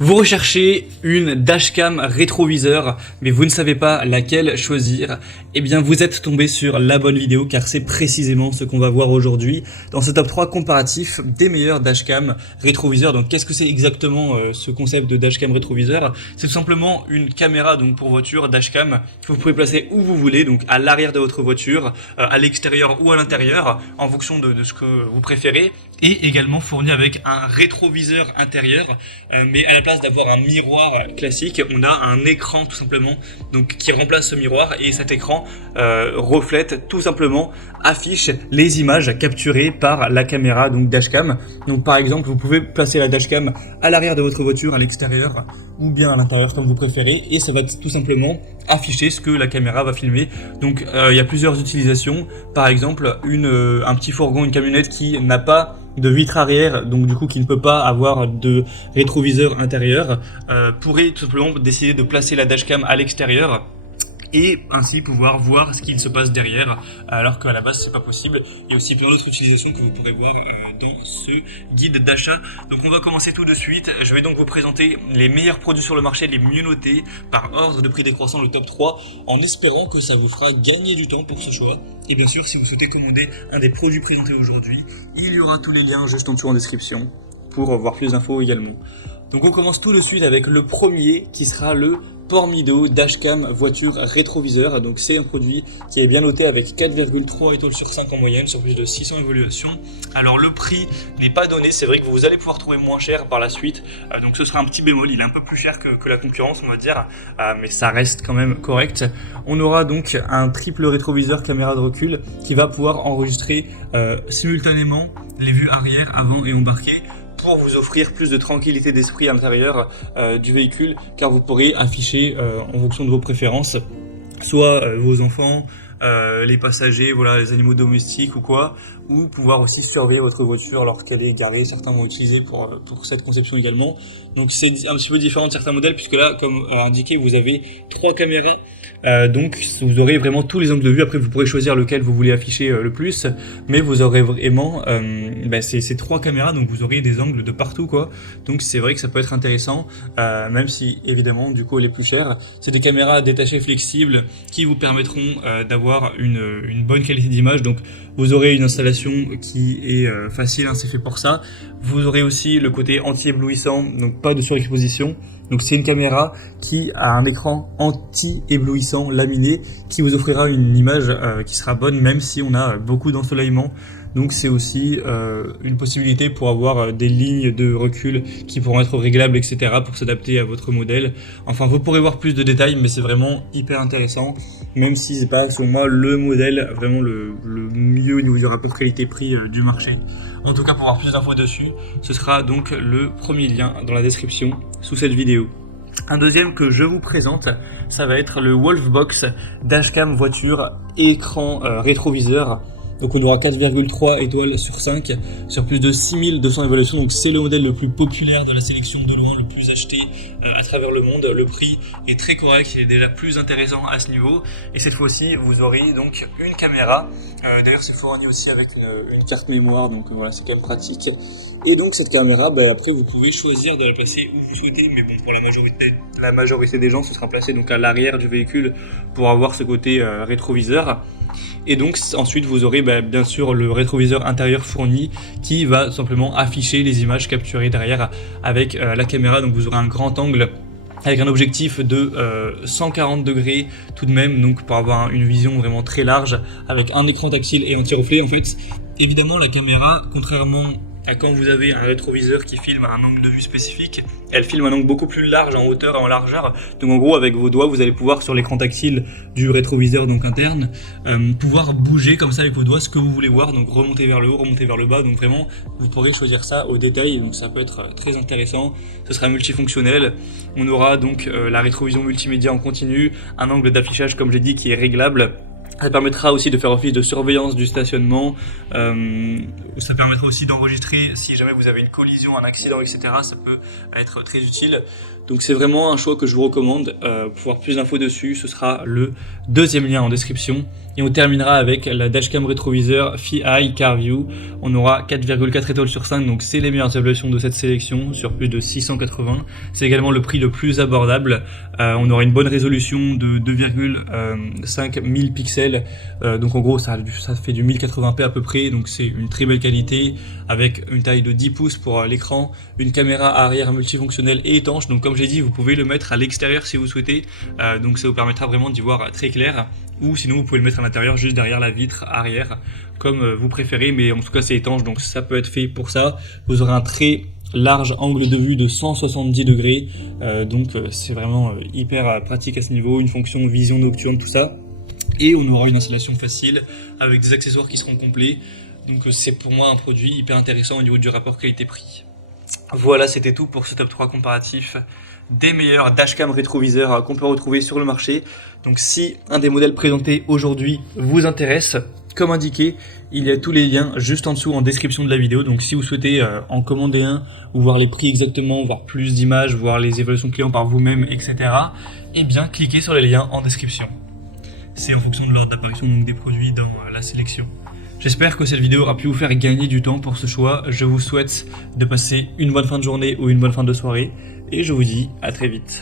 Vous recherchez une dashcam rétroviseur, mais vous ne savez pas laquelle choisir. Eh bien, vous êtes tombé sur la bonne vidéo car c'est précisément ce qu'on va voir aujourd'hui dans ce top 3 comparatif des meilleurs dashcam rétroviseurs. Donc, qu'est-ce que c'est exactement ce concept de dashcam rétroviseur? C'est tout simplement une caméra donc pour voiture dashcam que vous pouvez placer où vous voulez, donc à l'arrière de votre voiture, à l'extérieur ou à l'intérieur, en fonction de ce que vous préférez, et également fourni avec un rétroviseur intérieur, mais à la place d'avoir un miroir classique, on a un écran tout simplement donc qui remplace ce miroir, et cet écran reflète tout simplement, affiche les images capturées par la caméra donc dashcam. Donc par exemple, vous pouvez placer la dashcam à l'arrière de votre voiture, à l'extérieur ou bien à l'intérieur comme vous préférez, et ça va tout simplement afficher ce que la caméra va filmer. Donc il y a plusieurs utilisations. Par exemple, un petit fourgon, une camionnette qui n'a pas de vitre arrière, donc du coup qui ne peut pas avoir de rétroviseur intérieur, pourrait tout simplement décider de placer la dashcam à l'extérieur et ainsi pouvoir voir ce qu'il se passe derrière, alors qu'à la base c'est pas possible. Il y a aussi plein d'autres utilisations que vous pourrez voir dans ce guide d'achat. Donc on va commencer tout de suite. Je vais donc vous présenter les meilleurs produits sur le marché, les mieux notés par ordre de prix décroissant, le top 3, en espérant que ça vous fera gagner du temps pour ce choix. Et bien sûr, si vous souhaitez commander un des produits présentés aujourd'hui, il y aura tous les liens juste en dessous en description pour voir plus d'infos également. Donc on commence tout de suite avec le premier qui sera le Pormido Dashcam voiture rétroviseur. Donc c'est un produit qui est bien noté avec 4,3 étoiles sur 5 en moyenne sur plus de 600 évaluations. Alors le prix n'est pas donné, c'est vrai que vous allez pouvoir trouver moins cher par la suite, donc ce sera un petit bémol, il est un peu plus cher que la concurrence on va dire, mais ça reste quand même correct. On aura donc un triple rétroviseur caméra de recul qui va pouvoir enregistrer simultanément les vues arrière, avant et embarqué, pour vous offrir plus de tranquillité d'esprit à l'intérieur du véhicule, car vous pourrez afficher en fonction de vos préférences, soit vos enfants, les passagers, voilà, les animaux domestiques ou quoi, ou pouvoir aussi surveiller votre voiture lorsqu'elle est garée. Certains vont utiliser pour cette conception également. Donc c'est un petit peu différent de certains modèles, puisque là, comme indiqué, vous avez 3 caméras, donc vous aurez vraiment tous les angles de vue. Après vous pourrez choisir lequel vous voulez afficher le plus, mais vous aurez vraiment ces 3 caméras, donc vous aurez des angles de partout quoi. Donc c'est vrai que ça peut être intéressant, même si évidemment du coup elle est plus chère. C'est des caméras détachées flexibles qui vous permettront d'avoir une bonne qualité d'image. Donc vous aurez une installation qui est facile, hein, c'est fait pour ça. Vous aurez aussi le côté anti-éblouissant, donc pas de surexposition. Donc c'est une caméra qui a un écran anti-éblouissant laminé qui vous offrira une image qui sera bonne même si on a beaucoup d'ensoleillement. Donc c'est aussi une possibilité pour avoir des lignes de recul qui pourront être réglables, etc. pour s'adapter à votre modèle. Enfin, vous pourrez voir plus de détails, mais c'est vraiment hyper intéressant, même si c'est pas selon moi le modèle vraiment le mieux au niveau du rapport qualité-prix du marché. En tout cas, pour avoir plus d'infos dessus, ce sera donc le premier lien dans la description sous cette vidéo. Un deuxième que je vous présente, ça va être le Wolfbox Dashcam voiture écran rétroviseur. Donc on aura 4,3 étoiles sur 5 sur plus de 6200 évaluations. Donc c'est le modèle le plus populaire de la sélection, de loin le plus acheté à travers le monde. Le prix est très correct, il est déjà plus intéressant à ce niveau. Et cette fois-ci vous aurez donc une caméra. D'ailleurs c'est fourni aussi avec une carte mémoire, donc voilà, c'est quand même pratique. Et donc cette caméra, après vous pouvez choisir de la placer où vous souhaitez, mais bon, pour la majorité des gens ce sera placé donc à l'arrière du véhicule pour avoir ce côté rétroviseur. Et donc ensuite vous aurez bien sûr le rétroviseur intérieur fourni qui va simplement afficher les images capturées derrière avec la caméra. Donc vous aurez un grand angle avec un objectif de 140 degrés tout de même, donc pour avoir une vision vraiment très large avec un écran tactile et anti-reflet. En fait, évidemment la caméra, contrairement à quand vous avez un rétroviseur qui filme à un angle de vue spécifique, elle filme un angle beaucoup plus large en hauteur et en largeur. Donc en gros avec vos doigts vous allez pouvoir sur l'écran tactile du rétroviseur donc interne pouvoir bouger comme ça avec vos doigts ce que vous voulez voir, donc remonter vers le haut, remonter vers le bas. Donc vraiment vous pourrez choisir ça au détail, donc ça peut être très intéressant. Ce sera multifonctionnel. On aura donc la rétrovision multimédia en continu, un angle d'affichage comme j'ai dit qui est réglable. Ça permettra aussi de faire office de surveillance du stationnement, ça permettra aussi d'enregistrer si jamais vous avez une collision, un accident, etc. Ça peut être très utile. Donc c'est vraiment un choix que je vous recommande. Pour avoir plus d'infos dessus, ce sera le deuxième lien en description. Et on terminera avec la dashcam rétroviseur FiEye CarView. On aura 4,4 étoiles sur 5, donc c'est les meilleures évaluations de cette sélection sur plus de 680. C'est également le prix le plus abordable. On aura une bonne résolution de 2,5 1000 pixels. Donc en gros ça fait du 1080p à peu près, donc c'est une très belle qualité avec une taille de 10 pouces pour l'écran, une caméra arrière multifonctionnelle et étanche. Donc comme j'ai dit, vous pouvez le mettre à l'extérieur si vous souhaitez, donc ça vous permettra vraiment d'y voir très clair. Ou sinon vous pouvez le mettre à l'intérieur juste derrière la vitre arrière comme vous préférez, mais en tout cas c'est étanche donc ça peut être fait pour ça. Vous aurez un très large angle de vue de 170 degrés, donc c'est vraiment hyper pratique à ce niveau, une fonction vision nocturne, tout ça. Et on aura une installation facile avec des accessoires qui seront complets, donc c'est pour moi un produit hyper intéressant au niveau du rapport qualité-prix. Voilà, c'était tout pour ce top 3 comparatif des meilleurs dashcam rétroviseurs qu'on peut retrouver sur le marché. Donc si un des modèles présentés aujourd'hui vous intéresse, comme indiqué, il y a tous les liens juste en dessous en description de la vidéo. Donc si vous souhaitez en commander un, ou voir les prix exactement, voir plus d'images, voir les évaluations clients par vous-même, etc., eh bien cliquez sur les liens en description. C'est en fonction de l'ordre d'apparition des produits dans la sélection. J'espère que cette vidéo aura pu vous faire gagner du temps pour ce choix. Je vous souhaite de passer une bonne fin de journée ou une bonne fin de soirée. Et je vous dis à très vite.